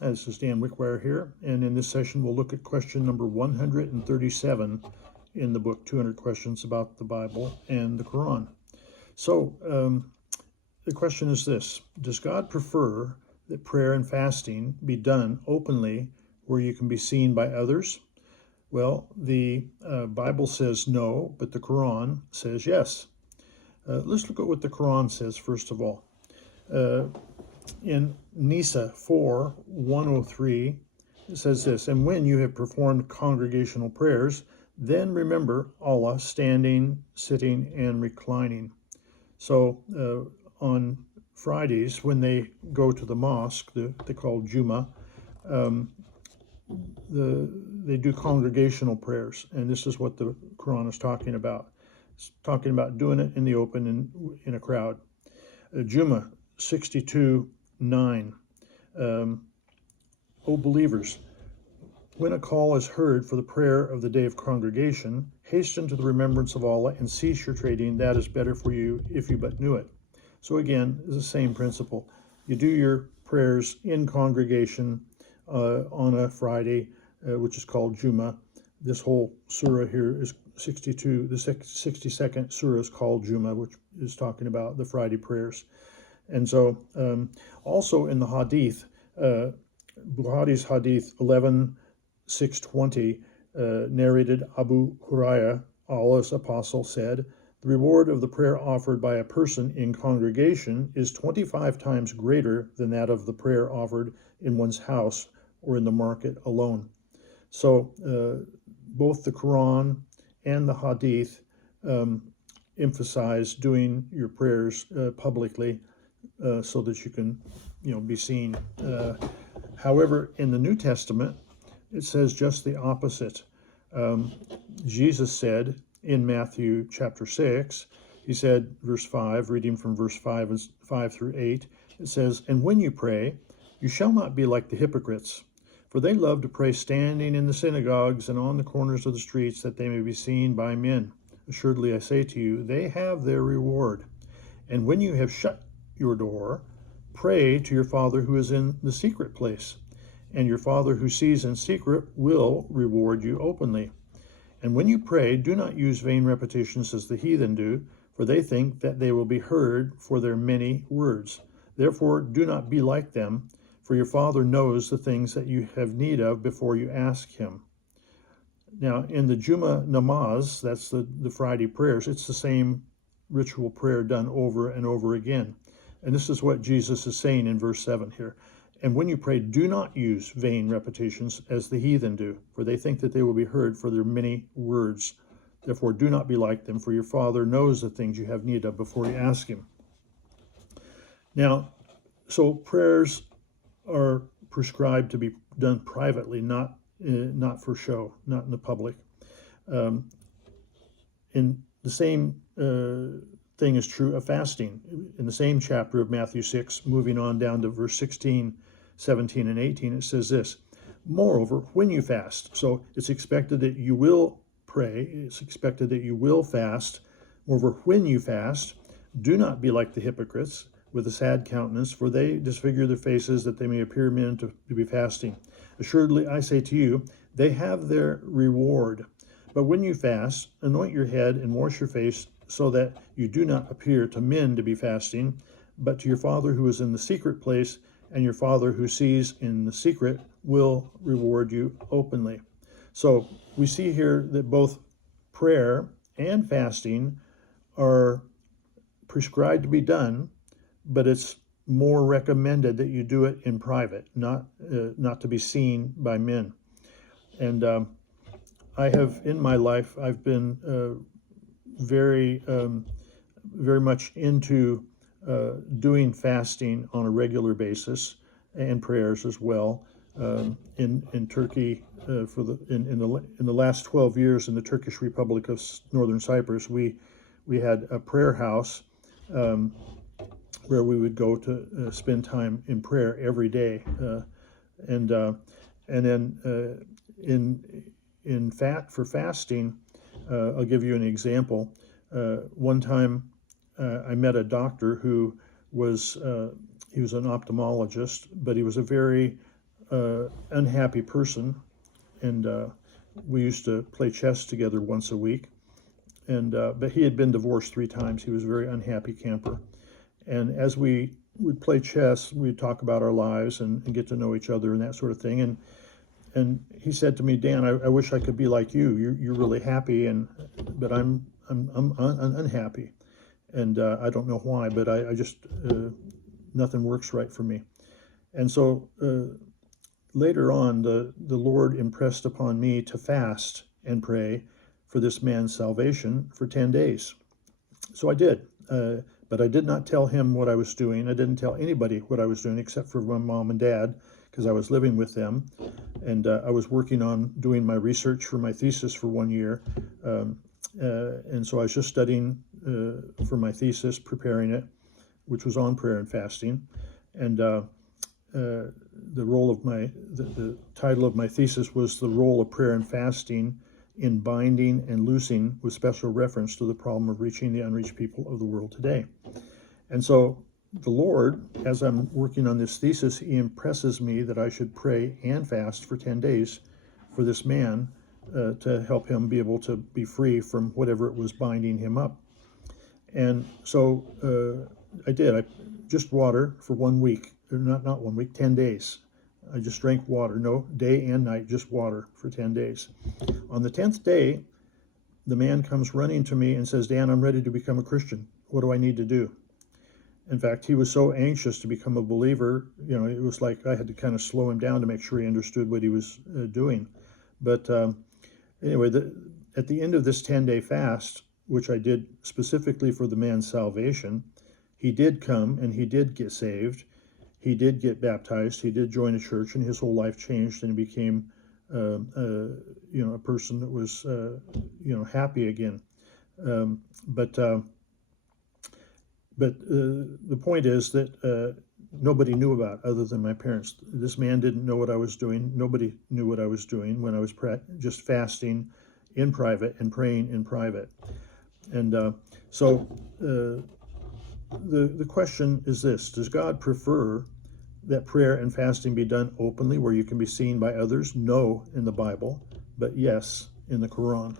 This is Dan Wickwire here, and in this session we'll look at question number 137 in the book 200 Questions About the Bible and the Quran. So the question is this: does God prefer that prayer and fasting be done openly where you can be seen by others? Well, the Bible says no, but the Quran says yes. Let's look at what the Quran says first of all. In Nisa 4:103, it says this: and when you have performed congregational prayers, then remember Allah standing, sitting, and reclining. So on Fridays, when they go to the mosque, they call Juma, they do congregational prayers, and this is what the Quran is talking about. It's talking about doing it in the open in a crowd. Juma 62:9. O believers, when a call is heard for the prayer of the day of congregation, hasten to the remembrance of Allah and cease your trading. That is better for you if you but knew it. So again, it's the same principle. You do your prayers in congregation on a Friday, which is called Juma. This whole surah here is 62. The 62nd surah is called Juma, which is talking about the Friday prayers. And so also in the Hadith, Bukhari's Hadith 11:620, narrated Abu Hurairah, Allah's apostle, said, the reward of the prayer offered by a person in congregation is 25 times greater than that of the prayer offered in one's house or in the market alone. So both the Quran and the Hadith emphasize doing your prayers publicly so that you can, be seen. However, in the New Testament, it says just the opposite. Jesus said in Matthew chapter 6, he said, verse 5, reading from verse 5 through 8, it says, and when you pray, you shall not be like the hypocrites, for they love to pray standing in the synagogues and on the corners of the streets, that they may be seen by men. Assuredly, I say to you, they have their reward. And when you have shut your door, pray to your Father who is in the secret place, and your Father who sees in secret will reward you openly. And when you pray, do not use vain repetitions as the heathen do, for they think that they will be heard for their many words. Therefore, do not be like them, for your Father knows the things that you have need of before you ask him. Now, in the Juma namaz, that's the Friday prayers, it's the same ritual prayer done over and over again. And this is what Jesus is saying in verse 7 here. And when you pray, do not use vain repetitions as the heathen do, for they think that they will be heard for their many words. Therefore, do not be like them, for your Father knows the things you have need of before you ask him. Now, so prayers are prescribed to be done privately, not for show, not in the public. In the same thing is true of fasting. In the same chapter of Matthew 6, moving on down to verse 16, 17, and 18, it says this: moreover, when you fast, so it's expected that you will pray, it's expected that you will fast. Moreover, when you fast, do not be like the hypocrites with a sad countenance, for they disfigure their faces that they may appear men to be fasting. Assuredly, I say to you, they have their reward. But when you fast, anoint your head and wash your face, so that you do not appear to men to be fasting, but to your Father who is in the secret place, and your Father who sees in the secret will reward you openly. So we see here that both prayer and fasting are prescribed to be done, but it's more recommended that you do it in private, not to be seen by men. And I have, in my life, I've been very much into doing fasting on a regular basis, and prayers as well. In Turkey, in the last 12 years in the Turkish Republic of Northern Cyprus, we had a prayer house where we would go to spend time in prayer every day, and then for fasting, I'll give you an example. One time, I met a doctor who was he was an ophthalmologist, but he was a very unhappy person, and we used to play chess together once a week. And but he had been divorced 3 times. He was a very unhappy camper. And as we would play chess, we'd talk about our lives and get to know each other and that sort of thing. And he said to me, Dan, I wish I could be like you. You're really happy, but I'm unhappy, and I don't know why, but I just nothing works right for me. And so later on, the Lord impressed upon me to fast and pray for this man's salvation for 10 days. So I did. But I did not tell him what I was doing. I didn't tell anybody what I was doing except for my mom and dad, because I was living with them. And I was working on doing my research for my thesis for 1 year. And so I was just studying for my thesis, preparing it, which was on prayer and fasting. And the title of my thesis was The Role of Prayer and Fasting in Binding and Loosing, with special reference to the problem of reaching the unreached people of the world today. And so the Lord, as I'm working on this thesis, he impresses me that I should pray and fast for 10 days for this man to help him be able to be free from whatever it was binding him up. And so I did. I just water for 1 week, not 1 week, 10 days. I just drank water, no day and night, just water for 10 days. On the 10th day, the man comes running to me and says, Dan, I'm ready to become a Christian. What do I need to do? In fact, he was so anxious to become a believer, it was like I had to kind of slow him down to make sure he understood what he was doing. But anyway, at the end of this 10-day fast, which I did specifically for the man's salvation, he did come and he did get saved. He did get baptized. He did join a church, and his whole life changed, and he became, a person that was, happy again. But the point is that nobody knew about it other than my parents. This man didn't know what I was doing. Nobody knew what I was doing when I was just fasting in private and praying in private. And so the question is this: does God prefer that prayer and fasting be done openly, where you can be seen by others? No, in the Bible, but yes, in the Qur'an.